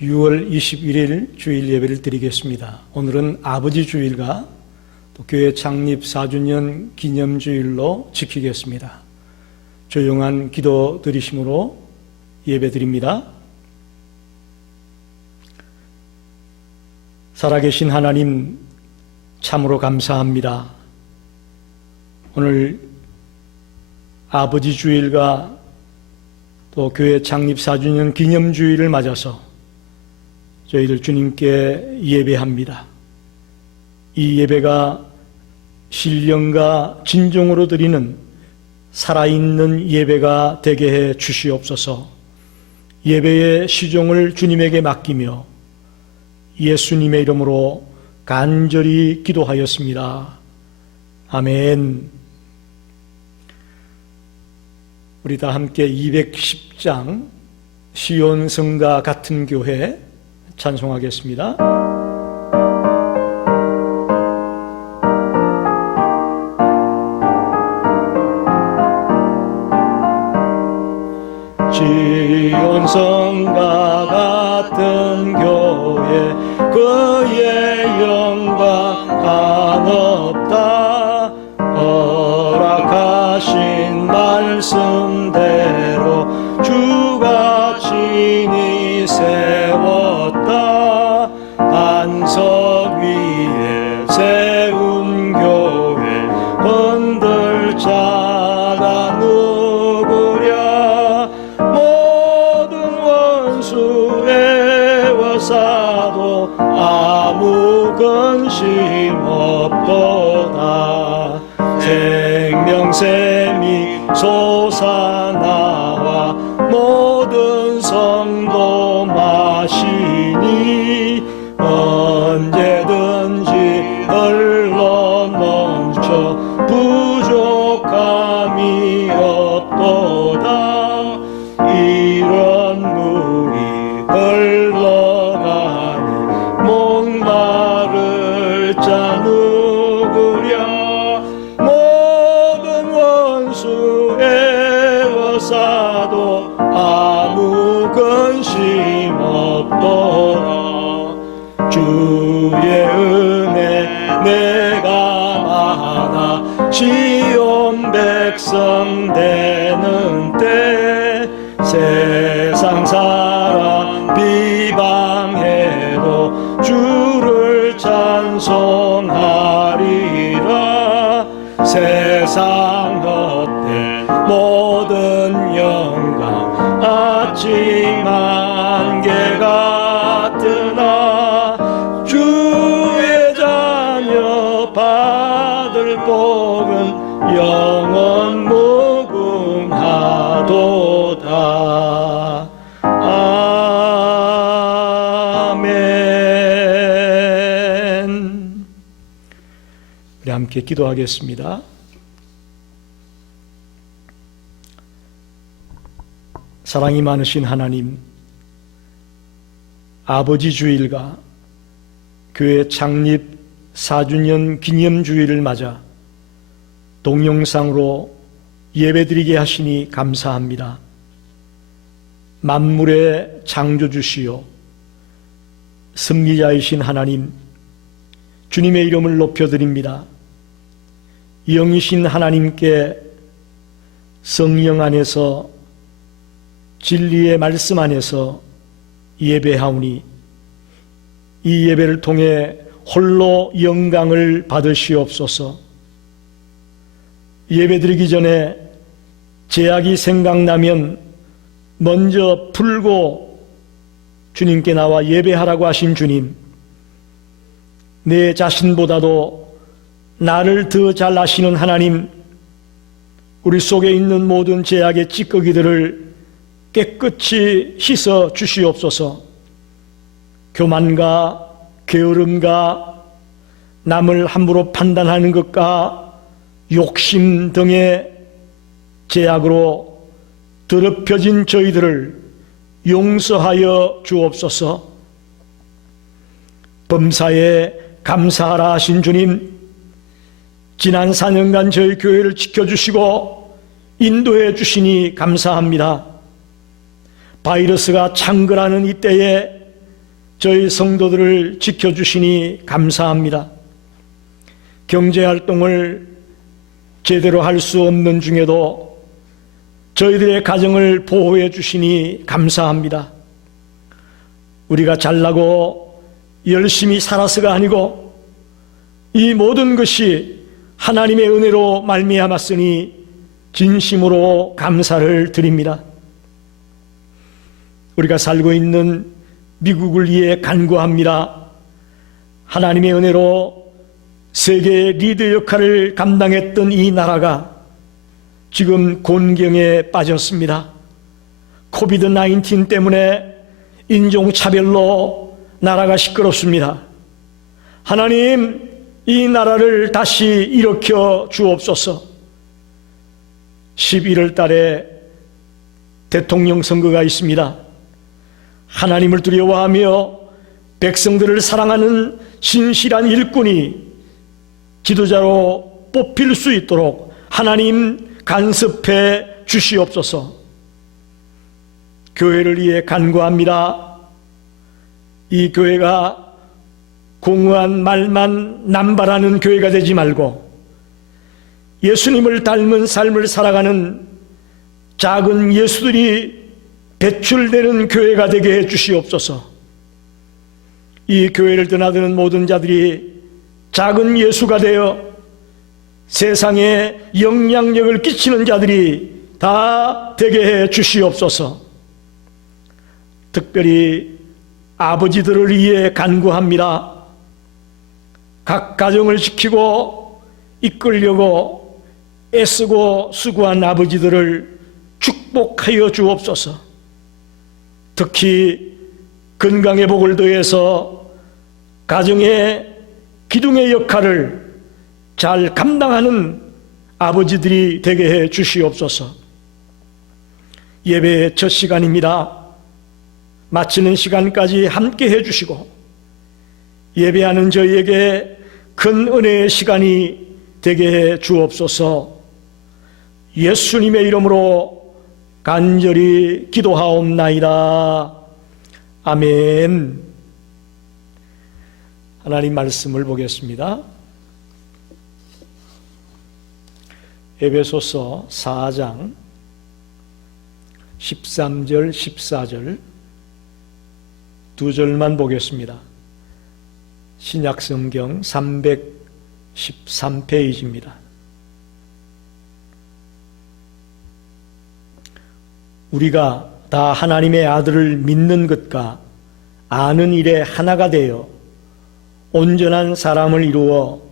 6월 21일 주일 예배를 드리겠습니다. 오늘은 아버지 주일과 또 교회 창립 4주년 기념주일로 지키겠습니다. 조용한 기도 드리심으로 예배 드립니다. 살아계신 하나님, 참으로 감사합니다. 오늘 아버지 주일과 또 교회 창립 4주년 기념주일을 맞아서 저희들 주님께 예배합니다. 이 예배가 신령과 진정으로 드리는 살아있는 예배가 되게 해 주시옵소서. 예배의 시종을 주님에게 맡기며 예수님의 이름으로 간절히 기도하였습니다. 아멘. 우리 다 함께 210장 시온 성가 같은 교회 찬송하겠습니다. 시온 성가 같은 교회 그의 영광 한없다. 허락하신 말씀대로 주가 친히 세웠다. 반석 위에 세운 교회 흔들 자가 누구랴. 모든 원수 애워싸도 아무 근심 없도다. 생명샘이 솟아나와 모든 성도 마시니 언제든지 흘러넘쳐 부족함이 없도다. 이런 물이 흘러가니 목마를 자 누구랴. 모든 원수 애워싸도 아무 근심 없도다. 주의 은혜 내가 많아 시온 백성 되는 때 세상 사람 비방해도 주를 찬송하리라. 세상 헛된 모든 영광 아침 안개 같으나 주의 자녀 받을 복은 영원 무궁하도다. 아멘. 우리 함께 기도하겠습니다. 사랑이 많으신 하나님, 아버지 주일과 교회 창립 4주년 기념주일을 맞아 동영상으로 예배드리게 하시니 감사합니다. 만물의 창조주시요 승리자이신 하나님, 주님의 이름을 높여드립니다. 영이신 하나님께 성령 안에서 진리의 말씀 안에서 예배하오니 이 예배를 통해 홀로 영광을 받으시옵소서. 예배드리기 전에 제약이 생각나면 먼저 풀고 주님께 나와 예배하라고 하신 주님, 내 자신보다도 나를 더 잘 아시는 하나님, 우리 속에 있는 모든 제약의 찌꺼기들을 깨끗이 씻어 주시옵소서. 교만과 게으름과 남을 함부로 판단하는 것과 욕심 등의 제약으로 더럽혀진 저희들을 용서하여 주옵소서. 범사에 감사하라 하신 주님, 지난 4년간 저희 교회를 지켜주시고 인도해 주시니 감사합니다. 바이러스가 창궐하는 이때에 저희 성도들을 지켜주시니 감사합니다. 경제활동을 제대로 할 수 없는 중에도 저희들의 가정을 보호해 주시니 감사합니다. 우리가 잘나고 열심히 살아서가 아니고 이 모든 것이 하나님의 은혜로 말미암았으니 진심으로 감사를 드립니다. 우리가 살고 있는 미국을 위해 간구합니다. 하나님의 은혜로 세계 리더 역할을 감당했던 이 나라가 지금 곤경에 빠졌습니다. 코비드-19 때문에 인종차별로 나라가 시끄럽습니다. 하나님, 이 나라를 다시 일으켜 주옵소서. 11월 달에 대통령 선거가 있습니다. 하나님을 두려워하며 백성들을 사랑하는 신실한 일꾼이 지도자로 뽑힐 수 있도록 하나님 간섭해 주시옵소서. 교회를 위해 간구합니다. 이 교회가 공허한 말만 남발하는 교회가 되지 말고 예수님을 닮은 삶을 살아가는 작은 예수들이 배출되는 교회가 되게 해 주시옵소서. 이 교회를 드나드는 모든 자들이 작은 예수가 되어 세상에 영향력을 끼치는 자들이 다 되게 해 주시옵소서. 특별히 아버지들을 위해 간구합니다. 각 가정을 지키고 이끌려고 애쓰고 수고한 아버지들을 축복하여 주옵소서. 특히 건강의 복을 더해서 가정의 기둥의 역할을 잘 감당하는 아버지들이 되게 해 주시옵소서. 예배의 첫 시간입니다. 마치는 시간까지 함께 해 주시고 예배하는 저희에게 큰 은혜의 시간이 되게 해 주옵소서. 예수님의 이름으로 간절히 기도하옵나이다. 아멘. 하나님 말씀을 보겠습니다. 에베소서 4장 13절 14절 두 절만 보겠습니다. 신약성경 313페이지입니다. 우리가 다 하나님의 아들을 믿는 것과 아는 일에 하나가 되어 온전한 사람을 이루어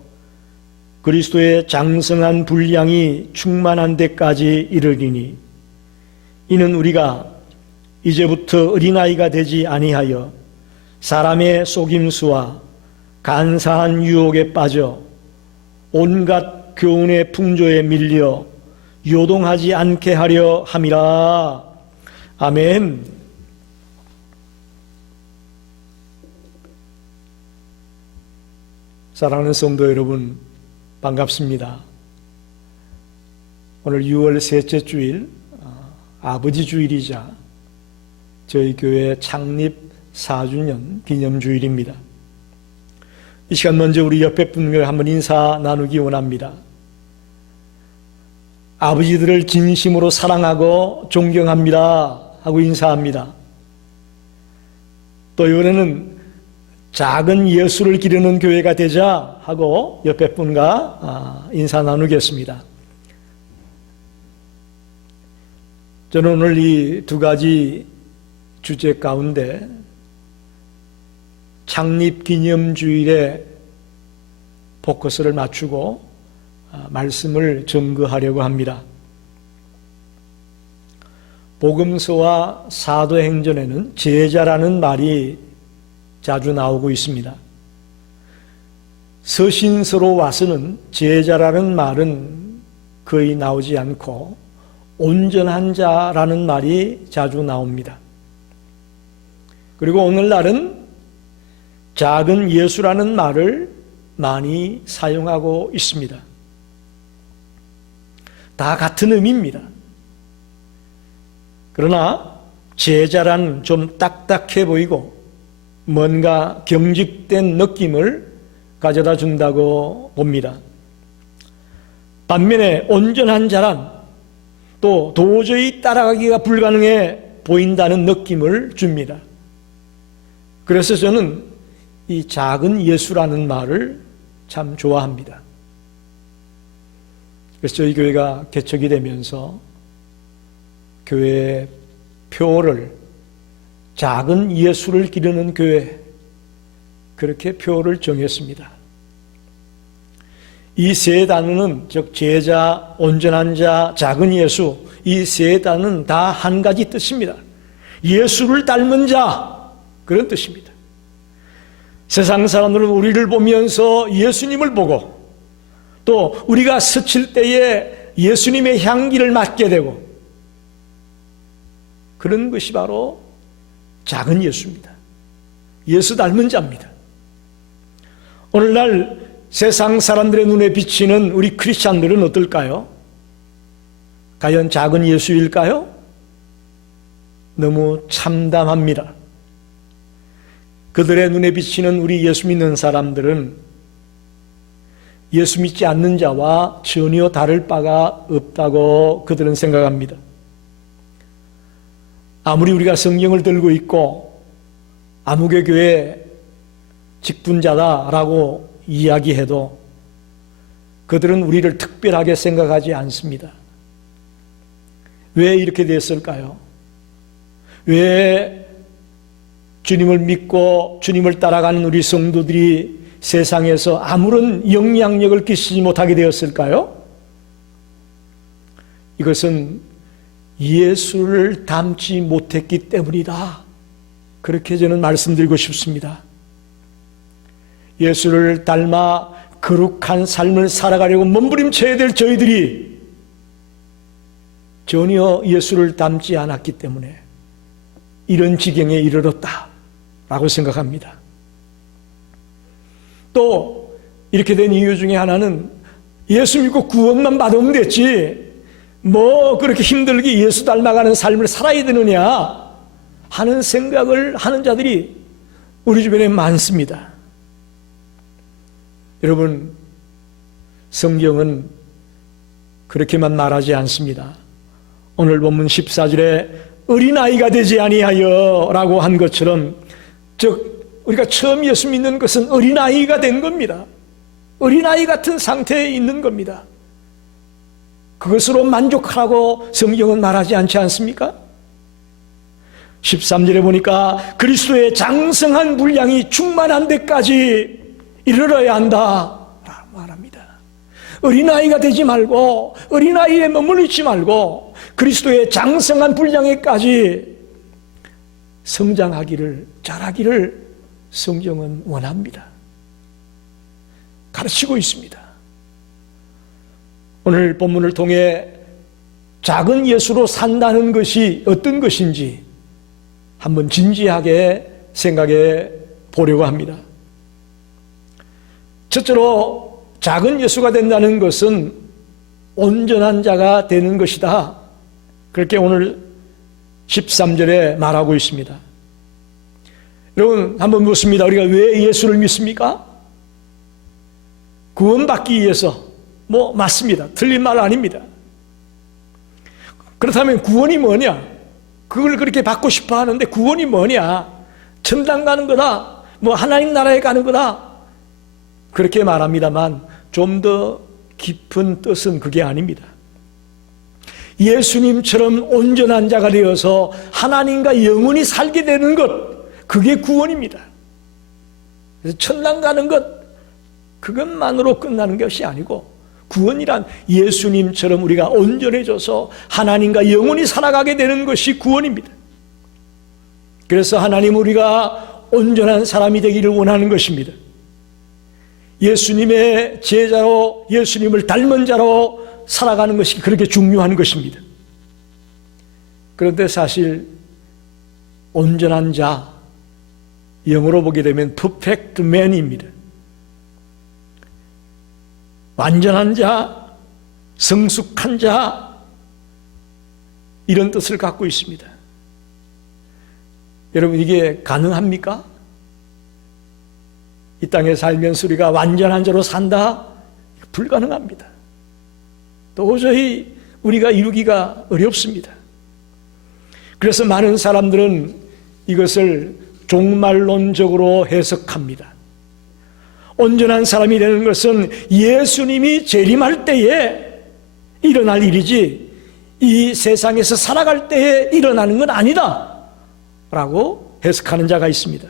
그리스도의 장성한 분량이 충만한 데까지 이르리니 이는 우리가 이제부터 어린아이가 되지 아니하여 사람의 속임수와 간사한 유혹에 빠져 온갖 교훈의 풍조에 밀려 요동하지 않게 하려 함이라. 아멘. 사랑하는 성도 여러분, 반갑습니다. 오늘 6월 셋째 주일, 아버지 주일이자 저희 교회 창립 4주년 기념주일입니다. 이 시간 먼저 우리 옆에 분들 한번 인사 나누기 원합니다. 아버지들을 진심으로 사랑하고 존경합니다 하고 인사합니다. 또 이번에는 작은 예수를 기르는 교회가 되자 하고 옆에 분과 인사 나누겠습니다. 저는 오늘 이 두 가지 주제 가운데 창립 기념주일에 포커스를 맞추고 말씀을 전거하려고 합니다. 복음서와 사도행전에는 제자라는 말이 자주 나오고 있습니다. 서신서로 와서는 제자라는 말은 거의 나오지 않고 온전한 자라는 말이 자주 나옵니다. 그리고 오늘날은 작은 예수라는 말을 많이 사용하고 있습니다. 다 같은 의미입니다. 그러나 제자란 좀 딱딱해 보이고 뭔가 경직된 느낌을 가져다 준다고 봅니다. 반면에 온전한 자란 또 도저히 따라가기가 불가능해 보인다는 느낌을 줍니다. 그래서 저는 이 작은 예수라는 말을 참 좋아합니다. 그래서 저희 교회가 개척이 되면서 교회의 표를 작은 예수를 기르는 교회, 그렇게 표를 정했습니다. 이 세 단어는 즉 제자, 온전한 자, 작은 예수, 이 세 단어는 다 한 가지 뜻입니다. 예수를 닮은 자, 그런 뜻입니다. 세상 사람들은 우리를 보면서 예수님을 보고 또 우리가 스칠 때에 예수님의 향기를 맡게 되고 그런 것이 바로 작은 예수입니다. 예수 닮은 자입니다. 오늘날 세상 사람들의 눈에 비치는 우리 크리스찬들은 어떨까요? 과연 작은 예수일까요? 너무 참담합니다. 그들의 눈에 비치는 우리 예수 믿는 사람들은 예수 믿지 않는 자와 전혀 다를 바가 없다고 그들은 생각합니다. 아무리 우리가 성경을 들고 있고 아무개 교회 직분자다라고 이야기해도 그들은 우리를 특별하게 생각하지 않습니다. 왜 이렇게 됐을까요? 왜 주님을 믿고 주님을 따라가는 우리 성도들이 세상에서 아무런 영향력을 끼치지 못하게 되었을까요? 이것은 예수를 닮지 못했기 때문이다. 그렇게 저는 말씀드리고 싶습니다. 예수를 닮아 거룩한 삶을 살아가려고 몸부림쳐야 될 저희들이 전혀 예수를 닮지 않았기 때문에 이런 지경에 이르렀다라고 생각합니다. 또 이렇게 된 이유 중에 하나는 예수 믿고 구원만 받으면 됐지 뭐 그렇게 힘들게 예수 닮아가는 삶을 살아야 되느냐 하는 생각을 하는 자들이 우리 주변에 많습니다. 여러분, 성경은 그렇게만 말하지 않습니다. 오늘 본문 14절에 어린아이가 되지 아니하여 라고 한 것처럼 즉 우리가 처음 예수 믿는 것은 어린아이가 된 겁니다. 어린아이 같은 상태에 있는 겁니다. 그것으로 만족하라고 성경은 말하지 않지 않습니까? 13절에 보니까 그리스도의 장성한 분량이 충만한 데까지 이르러야 한다 라고 말합니다. 어린아이가 되지 말고 어린아이에 머물리지 말고 그리스도의 장성한 분량에까지 성장하기를 자라기를 성경은 원합니다. 가르치고 있습니다. 오늘 본문을 통해 작은 예수로 산다는 것이 어떤 것인지 한번 진지하게 생각해 보려고 합니다. 첫째로 작은 예수가 된다는 것은 온전한 자가 되는 것이다. 그렇게 오늘 13절에 말하고 있습니다. 여러분 한번 묻습니다. 우리가 왜 예수를 믿습니까? 구원받기 위해서. 뭐 맞습니다. 틀린 말 아닙니다. 그렇다면 구원이 뭐냐? 그걸 그렇게 받고 싶어 하는데 구원이 뭐냐? 천당 가는 거다. 뭐 하나님 나라에 가는 거다. 그렇게 말합니다만 좀 더 깊은 뜻은 그게 아닙니다. 예수님처럼 온전한 자가 되어서 하나님과 영원히 살게 되는 것, 그게 구원입니다. 그래서 천당 가는 것, 그것만으로 끝나는 것이 아니고 구원이란 예수님처럼 우리가 온전해져서 하나님과 영원히 살아가게 되는 것이 구원입니다. 그래서 하나님 우리가 온전한 사람이 되기를 원하는 것입니다. 예수님의 제자로 예수님을 닮은 자로 살아가는 것이 그렇게 중요한 것입니다. 그런데 사실 온전한 자, 영어로 보게 되면 perfect man입니다. 완전한 자, 성숙한 자, 이런 뜻을 갖고 있습니다. 여러분 이게 가능합니까? 이 땅에 살면서 우리가 완전한 자로 산다? 불가능합니다. 도저히 우리가 이루기가 어렵습니다. 그래서 많은 사람들은 이것을 종말론적으로 해석합니다. 온전한 사람이 되는 것은 예수님이 재림할 때에 일어날 일이지 이 세상에서 살아갈 때에 일어나는 건 아니다 라고 해석하는 자가 있습니다.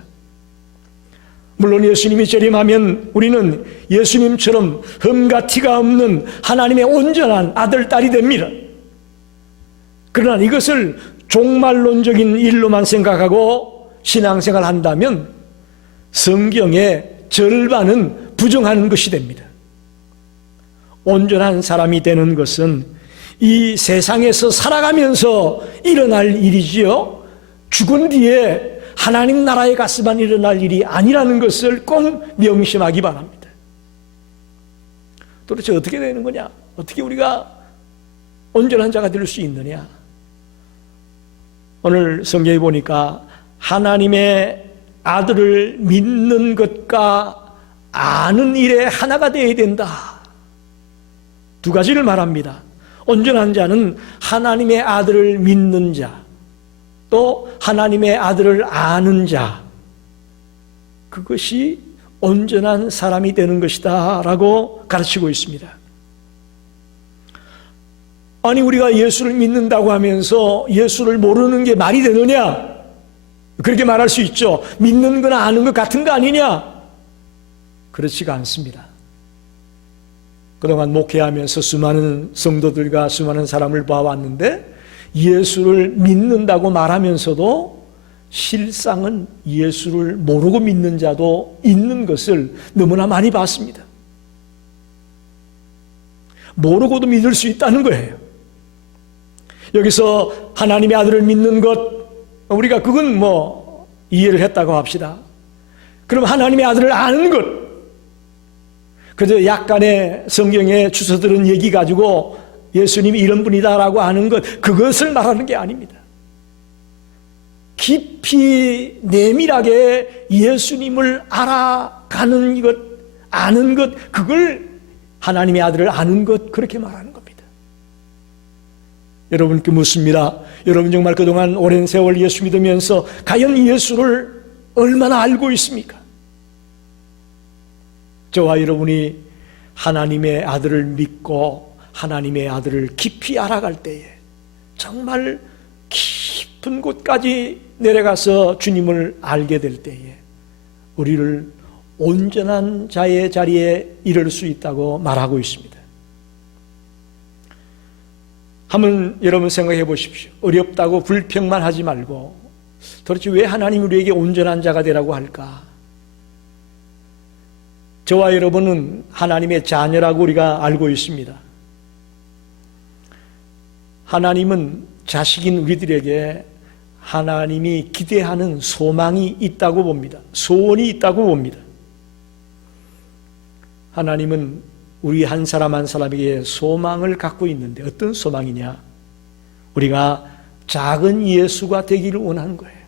물론 예수님이 재림하면 우리는 예수님처럼 흠과 티가 없는 하나님의 온전한 아들, 딸이 됩니다. 그러나 이것을 종말론적인 일로만 생각하고 신앙생활 한다면 성경의 절반은 부정하는 것이 됩니다. 온전한 사람이 되는 것은 이 세상에서 살아가면서 일어날 일이지요, 죽은 뒤에 하나님 나라에 가서만 일어날 일이 아니라는 것을 꼭 명심하기 바랍니다. 도대체 어떻게 되는 거냐? 어떻게 우리가 온전한 자가 될 수 있느냐? 오늘 성경에 보니까 하나님의 아들을 믿는 것과 아는 일에 하나가 되어야 된다. 두 가지를 말합니다. 온전한 자는 하나님의 아들을 믿는 자, 또 하나님의 아들을 아는 자, 그것이 온전한 사람이 되는 것이다 라고 가르치고 있습니다. 아니, 우리가 예수를 믿는다고 하면서 예수를 모르는 게 말이 되느냐? 그렇게 말할 수 있죠. 믿는 거나 아는 것 같은 거 아니냐? 그렇지가 않습니다. 그동안 목회하면서 수많은 성도들과 수많은 사람을 봐왔는데 예수를 믿는다고 말하면서도 실상은 예수를 모르고 믿는 자도 있는 것을 너무나 많이 봤습니다. 모르고도 믿을 수 있다는 거예요. 여기서 하나님의 아들을 믿는 것, 우리가 그건 뭐 이해를 했다고 합시다. 그럼 하나님의 아들을 아는 것, 그저 약간의 성경에 주워들은 얘기 가지고 예수님이 이런 분이다라고 하는 것, 그것을 말하는 게 아닙니다. 깊이 내밀하게 예수님을 알아가는 것, 아는 것, 그걸 하나님의 아들을 아는 것, 그렇게 말하는 겁니다. 여러분께 묻습니다. 여러분 정말 그동안 오랜 세월 예수 믿으면서 과연 예수를 얼마나 알고 있습니까? 저와 여러분이 하나님의 아들을 믿고 하나님의 아들을 깊이 알아갈 때에 정말 깊은 곳까지 내려가서 주님을 알게 될 때에 우리를 온전한 자의 자리에 이를 수 있다고 말하고 있습니다. 한번 여러분 생각해 보십시오. 어렵다고 불평만 하지 말고 도대체 왜 하나님이 우리에게 온전한 자가 되라고 할까? 저와 여러분은 하나님의 자녀라고 우리가 알고 있습니다. 하나님은 자식인 우리들에게 하나님이 기대하는 소망이 있다고 봅니다. 소원이 있다고 봅니다. 하나님은 우리 한 사람 한 사람에게 소망을 갖고 있는데 어떤 소망이냐? 우리가 작은 예수가 되기를 원하는 거예요.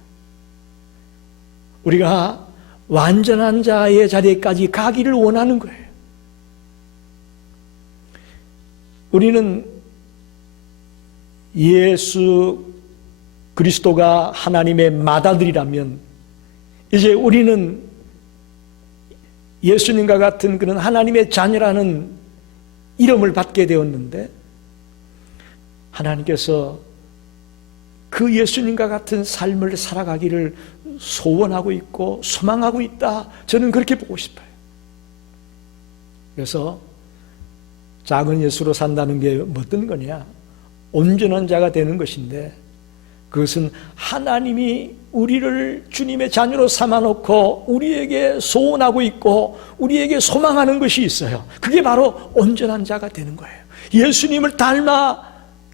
우리가 완전한 자의 자리에까지 가기를 원하는 거예요. 우리는 예수 그리스도가 하나님의 맏아들이라면 이제 우리는 예수님과 같은 그런 하나님의 자녀라는 이름을 받게 되었는데 하나님께서 그 예수님과 같은 삶을 살아가기를 소원하고 있고 소망하고 있다. 저는 그렇게 보고 싶어요. 그래서 작은 예수로 산다는 게 어떤 거냐? 온전한 자가 되는 것인데 그것은 하나님이 우리를 주님의 자녀로 삼아놓고 우리에게 소원하고 있고 우리에게 소망하는 것이 있어요. 그게 바로 온전한 자가 되는 거예요. 예수님을 닮아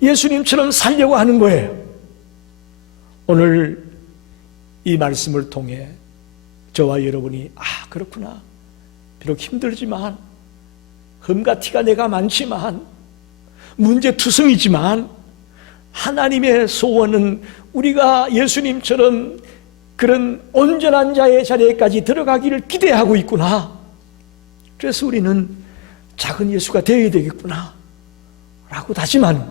예수님처럼 살려고 하는 거예요. 오늘 이 말씀을 통해 저와 여러분이 그렇구나. 비록 힘들지만 흠과 티가 내가 많지만 문제투성이지만 하나님의 소원은 우리가 예수님처럼 그런 온전한 자의 자리에까지 들어가기를 기대하고 있구나. 그래서 우리는 작은 예수가 되어야 되겠구나 라고 다짐하는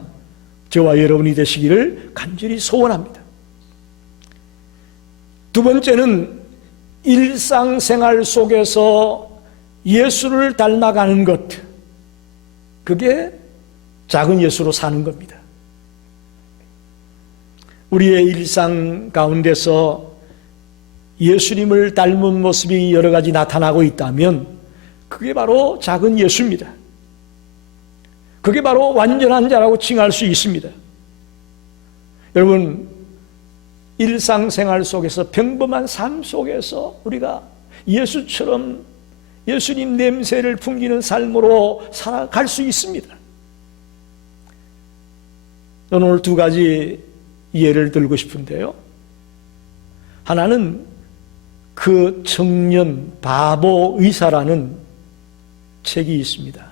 저와 여러분이 되시기를 간절히 소원합니다. 두 번째는 일상생활 속에서 예수를 닮아가는 것, 그게 작은 예수로 사는 겁니다. 우리의 일상 가운데서 예수님을 닮은 모습이 여러 가지 나타나고 있다면 그게 바로 작은 예수입니다. 그게 바로 완전한 자라고 칭할 수 있습니다. 여러분, 일상생활 속에서 평범한 삶 속에서 우리가 예수처럼 예수님 냄새를 풍기는 삶으로 살아갈 수 있습니다. 저는 오늘 두 가지 예를 들고 싶은데요. 하나는 그 청년 바보 의사라는 책이 있습니다.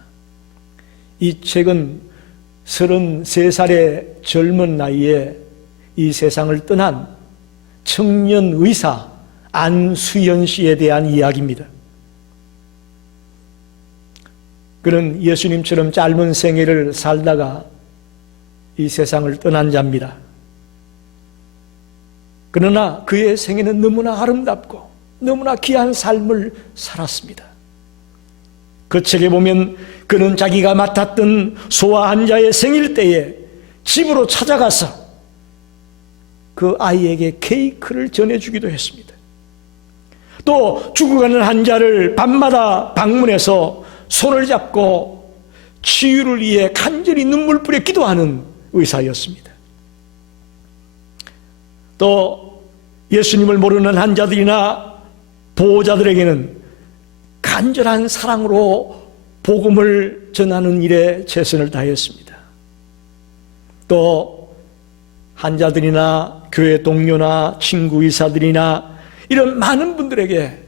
이 책은 33살의 젊은 나이에 이 세상을 떠난 청년 의사 안수연 씨에 대한 이야기입니다. 그는 예수님처럼 짧은 생애를 살다가 이 세상을 떠난 자입니다. 그러나 그의 생애는 너무나 아름답고 너무나 귀한 삶을 살았습니다. 그 책에 보면 그는 자기가 맡았던 소아 환자의 생일 때에 집으로 찾아가서 그 아이에게 케이크를 전해주기도 했습니다. 또 죽어가는 환자를 밤마다 방문해서 손을 잡고 치유를 위해 간절히 눈물 뿌려 기도하는 의사였습니다. 또 예수님을 모르는 환자들이나 보호자들에게는 간절한 사랑으로 복음을 전하는 일에 최선을 다했습니다. 또 환자들이나 교회 동료나 친구 의사들이나 이런 많은 분들에게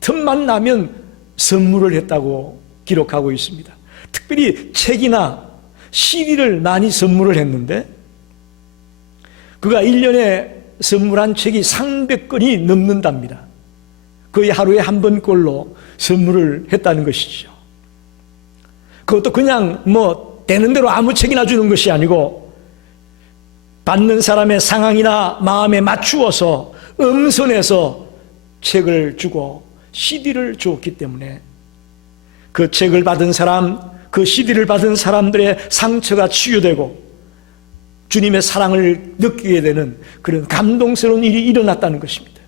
틈만 나면 선물을 했다고 기록하고 있습니다. 특별히 책이나 CD를 많이 선물을 했는데 그가 1년에 선물한 책이 300권이 넘는답니다. 거의 하루에 한 번꼴로 선물을 했다는 것이죠. 그것도 그냥 되는 대로 아무 책이나 주는 것이 아니고 받는 사람의 상황이나 마음에 맞추어서 엄선해서 책을 주고 CD를 주었기 때문에 그 책을 받은 사람, 그 CD를 받은 사람들의 상처가 치유되고 주님의 사랑을 느끼게 되는 그런 감동스러운 일이 일어났다는 것입니다.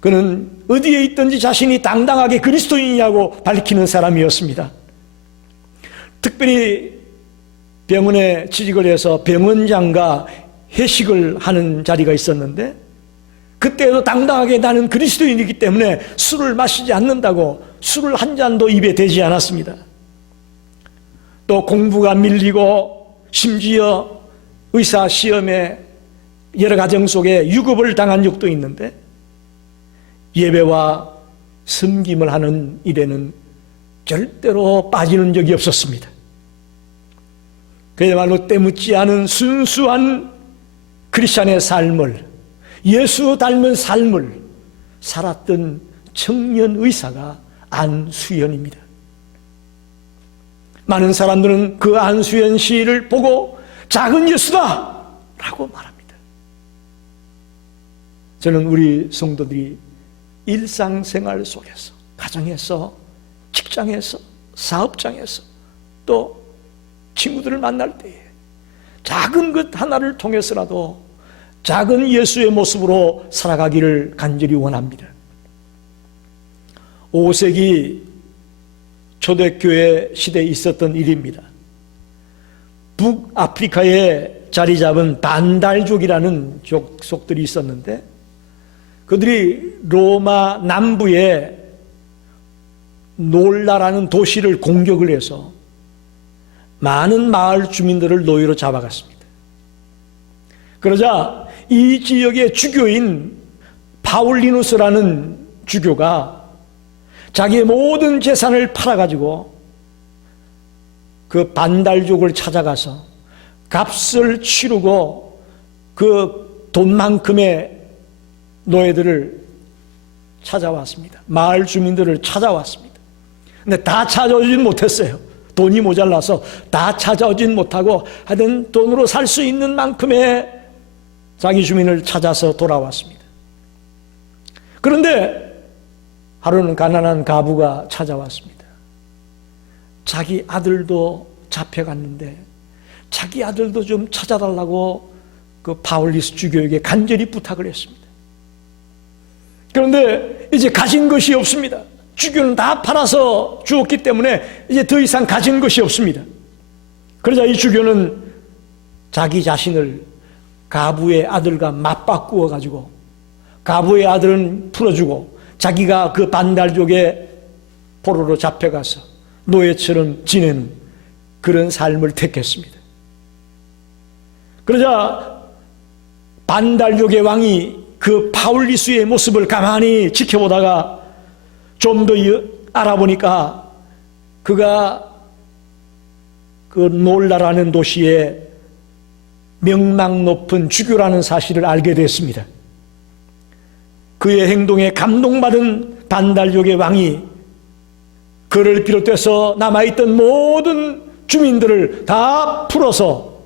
그는 어디에 있든지 자신이 당당하게 그리스도인이냐고 밝히는 사람이었습니다. 특별히 병원에 취직을 해서 병원장과 회식을 하는 자리가 있었는데 그때도 당당하게 나는 그리스도인이기 때문에 술을 마시지 않는다고 술을 한 잔도 입에 대지 않았습니다. 또 공부가 밀리고 심지어 의사 시험에 여러 과정 속에 유급을 당한 적도 있는데 예배와 섬김을 하는 일에는 절대로 빠지는 적이 없었습니다. 그야말로 때묻지 않은 순수한 크리스찬의 삶을, 예수 닮은 삶을 살았던 청년 의사가 안수연입니다. 많은 사람들은 그 안수연 씨를 보고 작은 예수다 라고 말합니다. 저는 우리 성도들이 일상생활 속에서, 가정에서, 직장에서, 사업장에서, 또 친구들을 만날 때에 작은 것 하나를 통해서라도 작은 예수의 모습으로 살아가기를 간절히 원합니다. 5세기 초대교회 시대에 있었던 일입니다. 북아프리카에 자리 잡은 반달족이라는 족속들이 있었는데 그들이 로마 남부에 놀라라는 도시를 공격을 해서 많은 마을 주민들을 노예로 잡아갔습니다. 그러자 이 지역의 주교인 파울리누스라는 주교가 자기의 모든 재산을 팔아가지고 그 반달족을 찾아가서 값을 치르고 그 돈만큼의 노예들을 찾아왔습니다. 마을 주민들을 찾아왔습니다. 근데 다 찾아오진 못했어요. 돈이 모자라서 다 찾아오진 못하고 하여튼 돈으로 살 수 있는 만큼의 자기 주민을 찾아서 돌아왔습니다. 그런데 하루는 가난한 과부가 찾아왔습니다. 자기 아들도 잡혀갔는데 자기 아들도 좀 찾아달라고 그 바울리스 주교에게 간절히 부탁을 했습니다. 그런데 이제 가진 것이 없습니다. 주교는 다 팔아서 주었기 때문에 이제 더 이상 가진 것이 없습니다. 그러자 이 주교는 자기 자신을 가부의 아들과 맞바꾸어 가지고 가부의 아들은 풀어주고 자기가 그 반달족의 포로로 잡혀가서 노예처럼 지내는 그런 삶을 택했습니다. 그러자 반달족의 왕이 그 바울리스의 모습을 가만히 지켜보다가 좀 더 알아보니까 그가 그 놀라라는 도시에 명망 높은 주교라는 사실을 알게 됐습니다. 그의 행동에 감동받은 반달족의 왕이 그를 비롯해서 남아있던 모든 주민들을 다 풀어서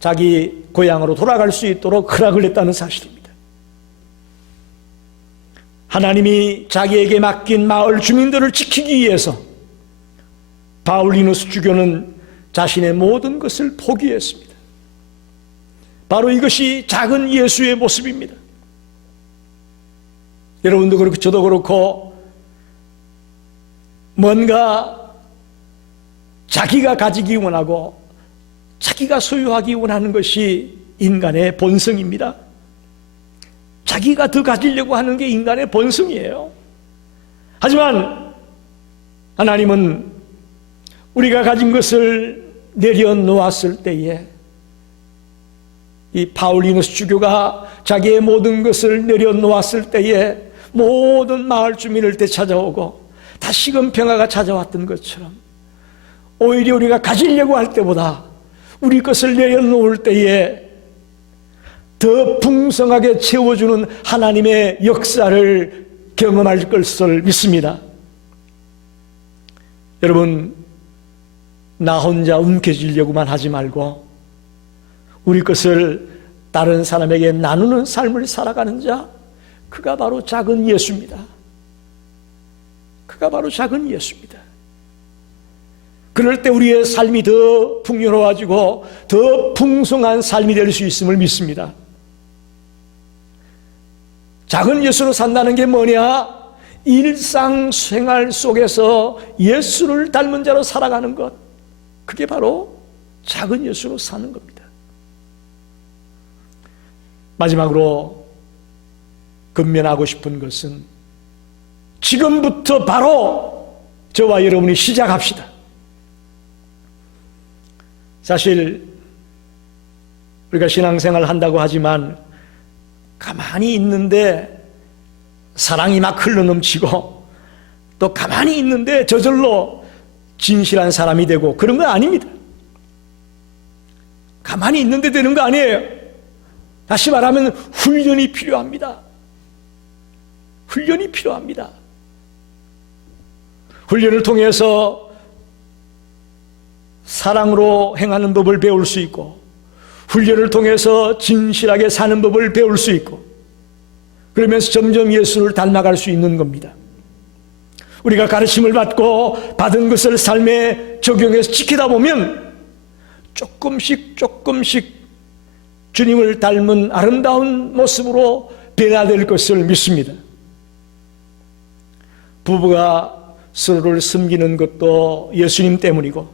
자기 고향으로 돌아갈 수 있도록 허락을 했다는 사실입니다. 하나님이 자기에게 맡긴 마을 주민들을 지키기 위해서 바울리누스 주교는 자신의 모든 것을 포기했습니다. 바로 이것이 작은 예수의 모습입니다. 여러분도 그렇고 저도 그렇고 뭔가 자기가 가지기 원하고 자기가 소유하기 원하는 것이 인간의 본성입니다. 자기가 더 가지려고 하는 게 인간의 본성이에요. 하지만 하나님은 우리가 가진 것을 내려놓았을 때에 이 바울리누스 주교가 자기의 모든 것을 내려놓았을 때에 모든 마을 주민을 되찾아오고 다시금 평화가 찾아왔던 것처럼 오히려 우리가 가지려고 할 때보다 우리 것을 내려놓을 때에 더 풍성하게 채워주는 하나님의 역사를 경험할 것을 믿습니다. 여러분, 나 혼자 움켜쥐려고만 하지 말고 우리 것을 다른 사람에게 나누는 삶을 살아가는 자, 그가 바로 작은 예수입니다. 그가 바로 작은 예수입니다. 그럴 때 우리의 삶이 더 풍요로워지고 더 풍성한 삶이 될 수 있음을 믿습니다. 작은 예수로 산다는 게 뭐냐? 일상생활 속에서 예수를 닮은 자로 살아가는 것, 그게 바로 작은 예수로 사는 겁니다. 마지막으로 권면하고 싶은 것은 지금부터 바로 저와 여러분이 시작합시다. 사실 우리가 신앙생활을 한다고 하지만 가만히 있는데 사랑이 막 흘러넘치고 또 가만히 있는데 저절로 진실한 사람이 되고 그런 건 아닙니다. 가만히 있는데 되는 거 아니에요. 다시 말하면 훈련이 필요합니다. 훈련이 필요합니다. 훈련을 통해서 사랑으로 행하는 법을 배울 수 있고 훈련을 통해서 진실하게 사는 법을 배울 수 있고 그러면서 점점 예수를 닮아갈 수 있는 겁니다. 우리가 가르침을 받고 받은 것을 삶에 적용해서 지키다 보면 조금씩 주님을 닮은 아름다운 모습으로 변화될 것을 믿습니다. 부부가 서로를 섬기는 것도 예수님 때문이고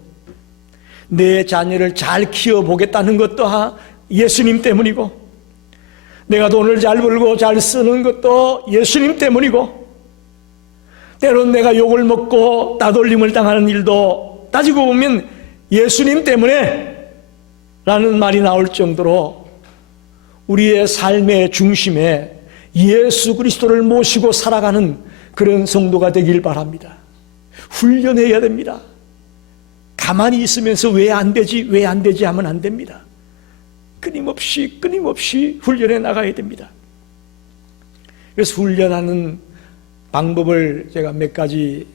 내 자녀를 잘 키워보겠다는 것도 예수님 때문이고 내가 돈을 잘 벌고 잘 쓰는 것도 예수님 때문이고 때론 내가 욕을 먹고 따돌림을 당하는 일도 따지고 보면 예수님 때문에 라는 말이 나올 정도로 우리의 삶의 중심에 예수 그리스도를 모시고 살아가는 그런 성도가 되길 바랍니다. 훈련해야 됩니다. 가만히 있으면서 왜 안 되지 하면 안 됩니다. 끊임없이 훈련해 나가야 됩니다. 그래서 훈련하는 방법을 제가 몇 가지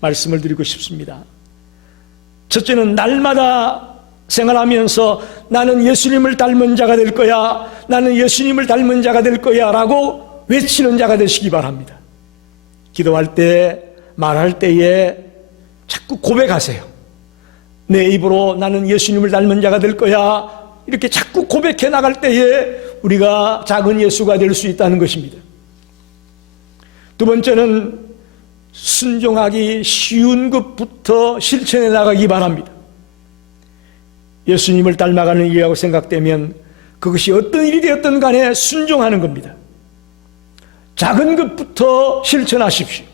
말씀을 드리고 싶습니다. 첫째는 날마다 생활하면서 나는 예수님을 닮은 자가 될 거야, 나는 예수님을 닮은 자가 될 거야 라고 외치는 자가 되시기 바랍니다. 기도할 때, 말할 때에 자꾸 고백하세요. 내 입으로 나는 예수님을 닮은 자가 될 거야, 이렇게 자꾸 고백해 나갈 때에 우리가 작은 예수가 될 수 있다는 것입니다. 두 번째는 순종하기 쉬운 것부터 실천해 나가기 바랍니다. 예수님을 닮아가는 일이라고 생각되면 그것이 어떤 일이 되었든 간에 순종하는 겁니다. 작은 것부터 실천하십시오.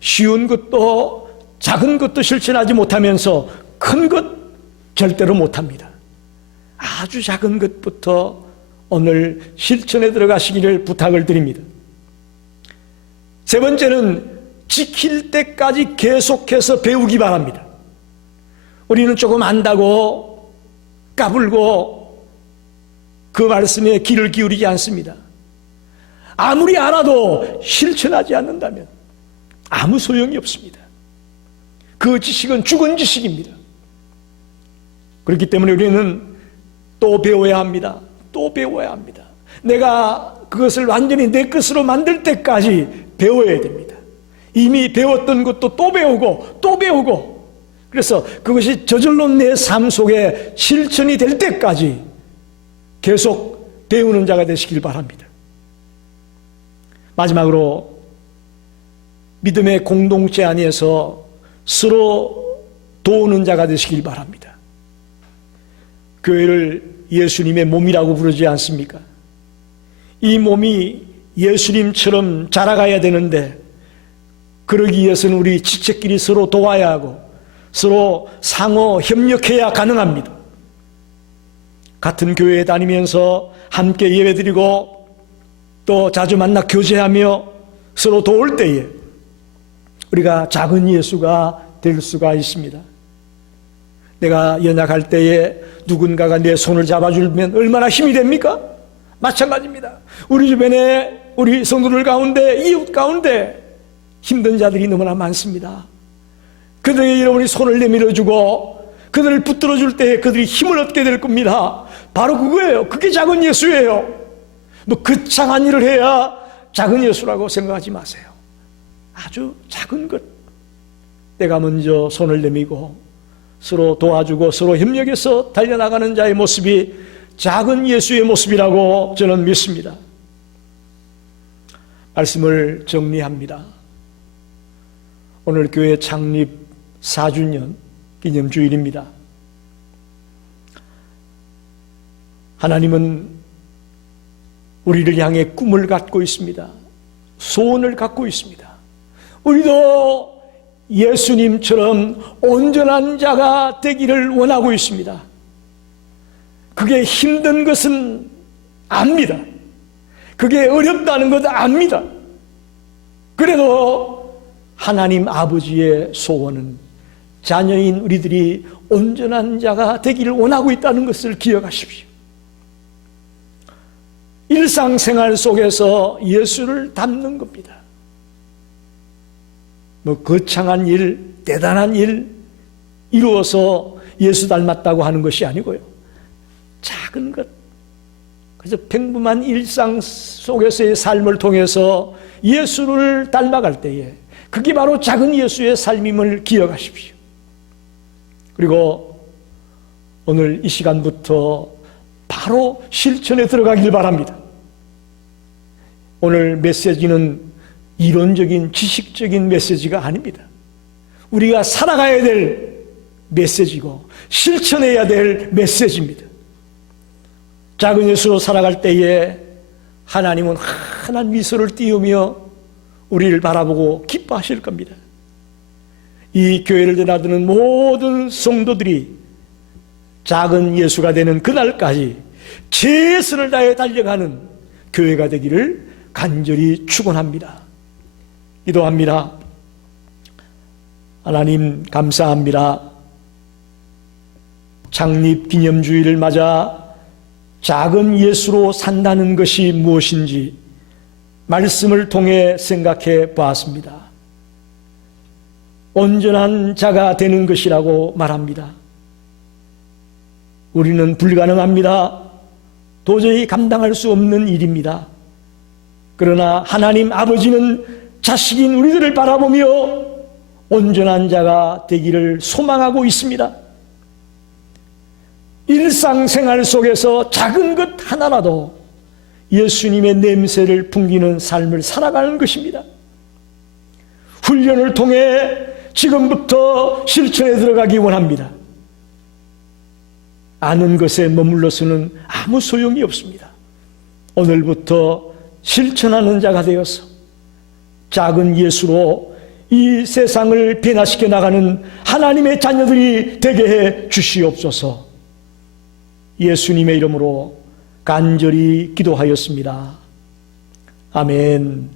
쉬운 것도 작은 것도 실천하지 못하면서 큰 것 절대로 못합니다. 아주 작은 것부터 오늘 실천에 들어가시기를 부탁을 드립니다. 세 번째는 지킬 때까지 계속해서 배우기 바랍니다. 우리는 조금 안다고 까불고 그 말씀에 귀를 기울이지 않습니다. 아무리 알아도 실천하지 않는다면 아무 소용이 없습니다. 그 지식은 죽은 지식입니다. 그렇기 때문에 우리는 또 배워야 합니다. 또 배워야 합니다. 내가 그것을 완전히 내 것으로 만들 때까지 배워야 됩니다. 이미 배웠던 것도 또 배우고 또 배우고, 그래서 그것이 저절로 내 삶 속에 실천이 될 때까지 계속 배우는 자가 되시길 바랍니다. 마지막으로 믿음의 공동체 안에서 서로 도우는 자가 되시길 바랍니다. 교회를 예수님의 몸이라고 부르지 않습니까? 이 몸이 예수님처럼 자라가야 되는데 그러기 위해서는 우리 지체끼리 서로 도와야 하고 서로 상호 협력해야 가능합니다. 같은 교회에 다니면서 함께 예배드리고 또 자주 만나 교제하며 서로 도울 때에 우리가 작은 예수가 될 수가 있습니다. 내가 연약할 때에 누군가가 내 손을 잡아주면 얼마나 힘이 됩니까? 마찬가지입니다. 우리 주변에 우리 성도들 가운데, 이웃 가운데 힘든 자들이 너무나 많습니다. 그들에게 여러분이 손을 내밀어주고 그들을 붙들어줄 때 그들이 힘을 얻게 될 겁니다. 바로 그거예요. 그게 작은 예수예요. 뭐 거창한 일을 해야 작은 예수라고 생각하지 마세요. 아주 작은 것, 내가 먼저 손을 내밀고 서로 도와주고 서로 협력해서 달려나가는 자의 모습이 작은 예수의 모습이라고 저는 믿습니다. 말씀을 정리합니다. 오늘 교회 창립 4주년 기념주일입니다. 하나님은 우리를 향해 꿈을 갖고 있습니다. 소원을 갖고 있습니다. 우리도 예수님처럼 온전한 자가 되기를 원하고 있습니다. 그게 힘든 것은 압니다. 그게 어렵다는 것도 압니다. 그래도 하나님 아버지의 소원은 자녀인 우리들이 온전한 자가 되기를 원하고 있다는 것을 기억하십시오. 일상생활 속에서 예수를 닮는 겁니다. 뭐 거창한 일, 대단한 일 이루어서 예수 닮았다고 하는 것이 아니고요. 작은 것, 그래서 평범한 일상 속에서의 삶을 통해서 예수를 닮아갈 때에 그게 바로 작은 예수의 삶임을 기억하십시오. 그리고 오늘 이 시간부터 바로 실천에 들어가길 바랍니다. 오늘 메시지는 이론적인 지식적인 메시지가 아닙니다. 우리가 살아가야 될 메시지고 실천해야 될 메시지입니다. 작은 예수로 살아갈 때에 하나님은 환한 미소를 띄우며 우리를 바라보고 기뻐하실 겁니다. 이 교회를 드나드는 모든 성도들이 작은 예수가 되는 그날까지 최선을 다해 달려가는 교회가 되기를 간절히 축원합니다. 기도합니다. 하나님 감사합니다. 창립 기념주의를 맞아 작은 예수로 산다는 것이 무엇인지 말씀을 통해 생각해 보았습니다. 온전한 자가 되는 것이라고 말합니다. 우리는 불가능합니다. 도저히 감당할 수 없는 일입니다. 그러나 하나님 아버지는 자식인 우리들을 바라보며 온전한 자가 되기를 소망하고 있습니다. 일상생활 속에서 작은 것 하나라도 예수님의 냄새를 풍기는 삶을 살아가는 것입니다. 훈련을 통해 지금부터 실천에 들어가기 원합니다. 아는 것에 머물러서는 아무 소용이 없습니다. 오늘부터 실천하는 자가 되어서 작은 예수로 이 세상을 변화시켜 나가는 하나님의 자녀들이 되게 해 주시옵소서. 예수님의 이름으로 간절히 기도하였습니다. 아멘.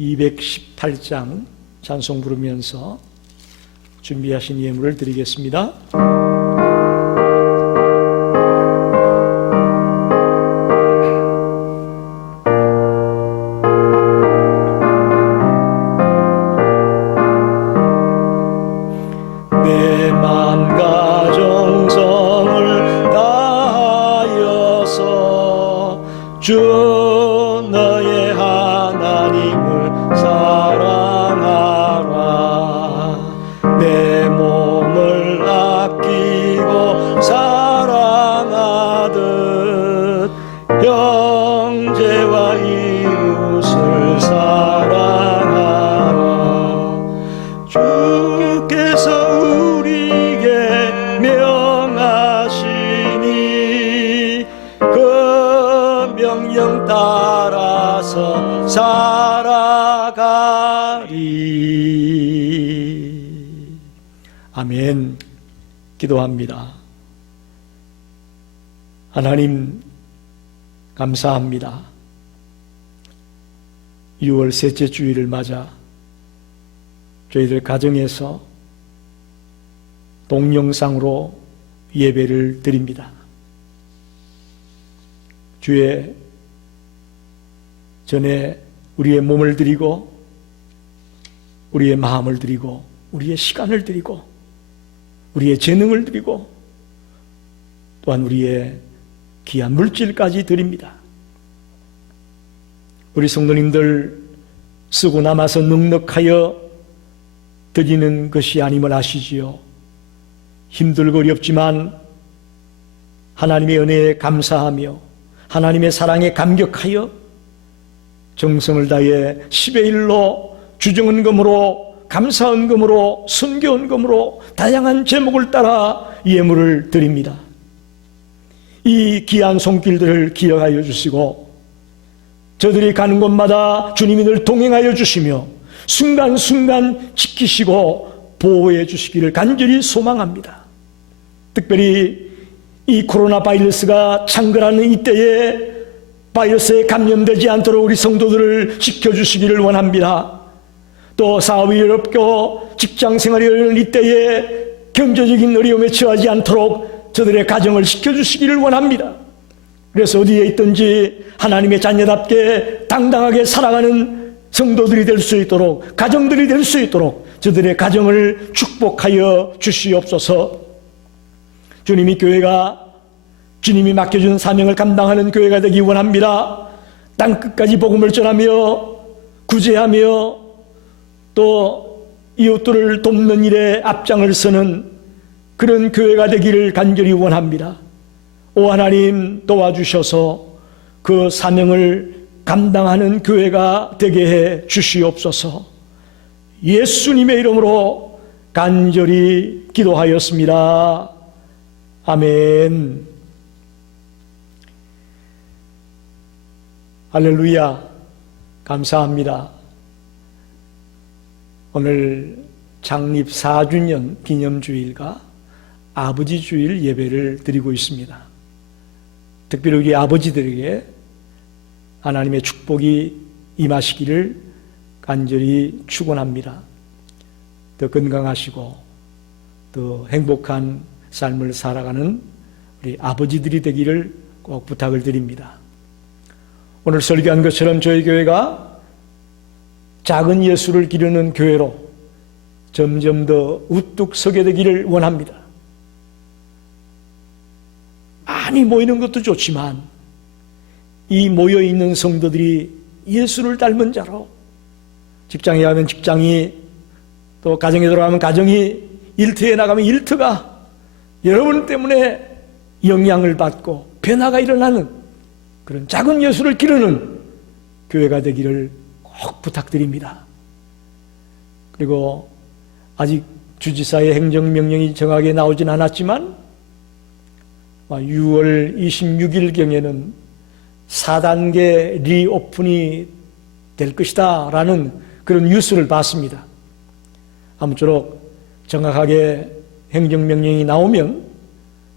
218장 찬송 부르면서 준비하신 예물을 드리겠습니다. 내 맘과 정성을 다하여서 주 너의 하나님을 사랑하라. 내 몸을 아끼고 사랑하듯 형제와 이웃을 사랑하라. 주께서 우리에게 명하시니 그 명령 따라서 살아가리. 아멘. 기도합니다. 하나님 감사합니다. 6월 셋째 주일을 맞아 저희들 가정에서 동영상으로 예배를 드립니다. 주의 전에 우리의 몸을 드리고 우리의 마음을 드리고 우리의 시간을 드리고 우리의 재능을 드리고 또한 우리의 귀한 물질까지 드립니다. 우리 성도님들 쓰고 남아서 넉넉하여 드리는 것이 아님을 아시지요. 힘들고 어렵지만 하나님의 은혜에 감사하며 하나님의 사랑에 감격하여 정성을 다해 10의 1로 주정헌금으로 감사헌금으로 선교헌금으로 다양한 제목을 따라 예물을 드립니다. 이 귀한 손길들을 기억하여 주시고 저들이 가는 곳마다 주님이 늘 동행하여 주시며 순간순간 지키시고 보호해 주시기를 간절히 소망합니다. 특별히 이 코로나 바이러스가 창궐하는 이때에 바이러스에 감염되지 않도록 우리 성도들을 지켜주시기를 원합니다. 또 사업이 어렵고 직장생활이 어려운 이때에 경제적인 어려움에 처하지 않도록 저들의 가정을 지켜주시기를 원합니다. 그래서 어디에 있든지 하나님의 자녀답게 당당하게 살아가는 성도들이 될 수 있도록 가정들이 될 수 있도록 저들의 가정을 축복하여 주시옵소서. 주님이 교회가 주님이 맡겨준 사명을 감당하는 교회가 되기 원합니다. 땅끝까지 복음을 전하며 구제하며 또 이웃들을 돕는 일에 앞장을 서는 그런 교회가 되기를 간절히 원합니다. 오 하나님 도와주셔서 그 사명을 감당하는 교회가 되게 해 주시옵소서. 예수님의 이름으로 간절히 기도하였습니다. 아멘. 할렐루야. 감사합니다. 오늘 창립 4주년 기념주일과 아버지 주일 예배를 드리고 있습니다. 특별히 우리 아버지들에게 하나님의 축복이 임하시기를 간절히 축원합니다. 더 건강하시고 더 행복한 삶을 살아가는 우리 아버지들이 되기를 꼭 부탁을 드립니다. 오늘 설교한 것처럼 저희 교회가 작은 예수를 기르는 교회로 점점 더 우뚝 서게 되기를 원합니다. 많이 모이는 것도 좋지만 이 모여있는 성도들이 예수를 닮은 자로, 직장에 가면 직장이, 또 가정에 들어가면 가정이, 일터에 나가면 일터가 여러분 때문에 영향을 받고 변화가 일어나는 그런 작은 예수를 기르는 교회가 되기를 꼭 부탁드립니다. 그리고 아직 주지사의 행정명령이 정확하게 나오진 않았지만 6월 26일경에는 4단계 리오픈이 될 것이다 라는 그런 뉴스를 봤습니다. 아무쪼록 정확하게 행정명령이 나오면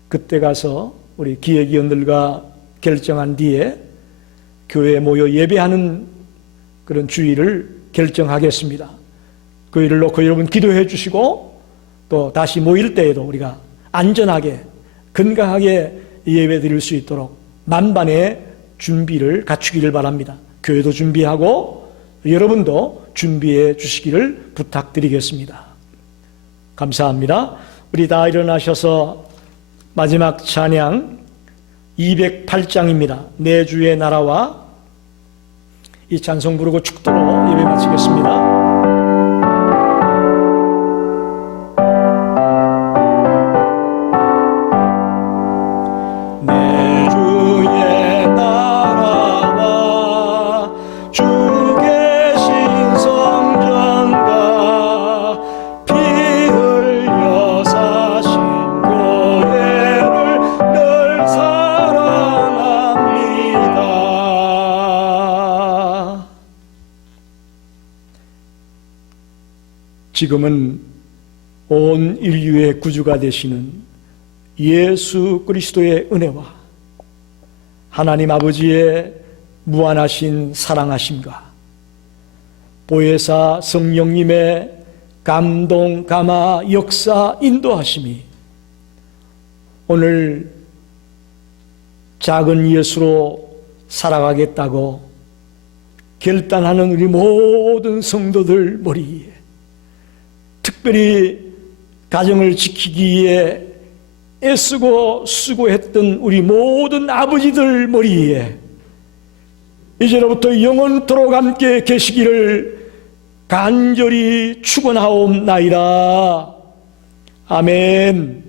그때 가서 우리 기획위원들과 결정한 뒤에 교회에 모여 예배하는 그런 주일을 결정하겠습니다. 그 일을 놓고 여러분 기도해 주시고 또 다시 모일 때에도 우리가 안전하게 건강하게 예배 드릴 수 있도록 만반의 준비를 갖추기를 바랍니다. 교회도 준비하고 여러분도 준비해 주시기를 부탁드리겠습니다. 감사합니다. 우리 다 일어나셔서 마지막 찬양 208장입니다. 내 주의 나라와, 이 찬송 부르고 축도로 예배 마치겠습니다. 지금은 온 인류의 구주가 되시는 예수 그리스도의 은혜와 하나님 아버지의 무한하신 사랑하심과 보혜사 성령님의 감동, 감화, 역사, 인도하심이 오늘 작은 예수로 살아가겠다고 결단하는 우리 모든 성도들 머리에, 특별히 가정을 지키기 위해 애쓰고 수고했던 우리 모든 아버지들 머리에 이제로부터 영원토록 함께 계시기를 간절히 축원하옵나이다. 아멘.